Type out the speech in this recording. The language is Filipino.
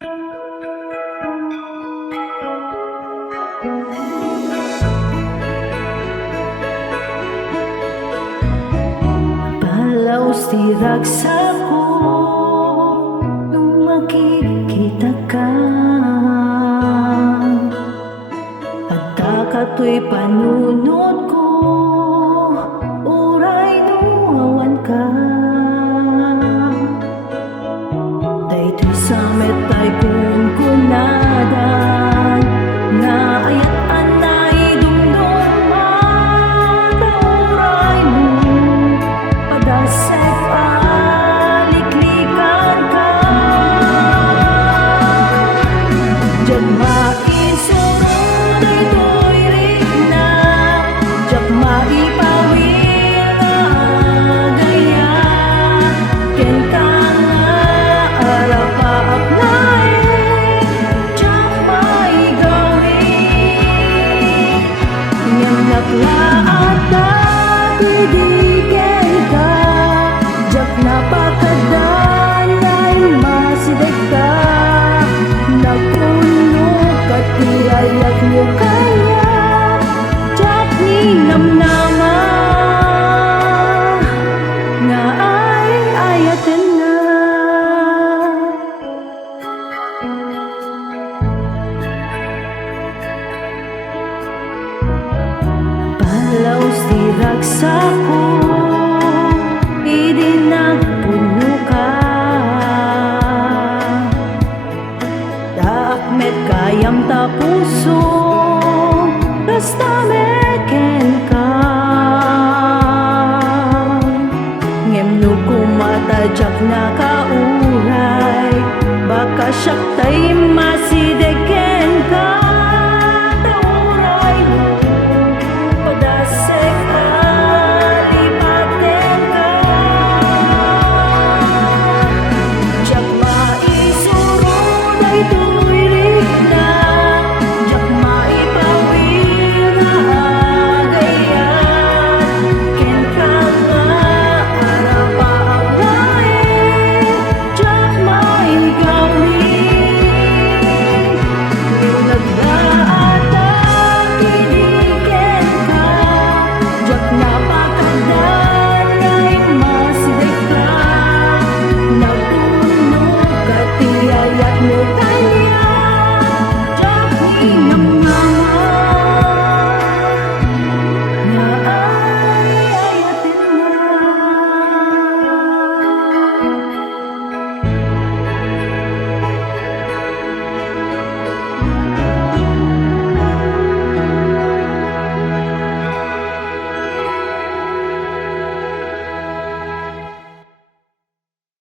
Palaw sirag sa'ko nung makikita ka, at takato'y panunod ko, uray nuawan ka. Daytoy sa metay kung kunadan na ayat anay dumdum matauray mo, padasay paliklikan ka. Diyan maisurong daytoy rikna, diyak maipawil na gaya, ken ka nga arapaak lain, diyak maigawin. Ngem naklaat tatidigin ka, diyak napakadanay masidag ka. Nagpunok at tirayak mo kaya, diyak ninamnama nga ay ayatan na. Palaw sirag sa'ko, idinagpuno ka, daakmet kayam tapuso, basta meken ka. Ngem no kumatadyak na kauray, baka siyak tayo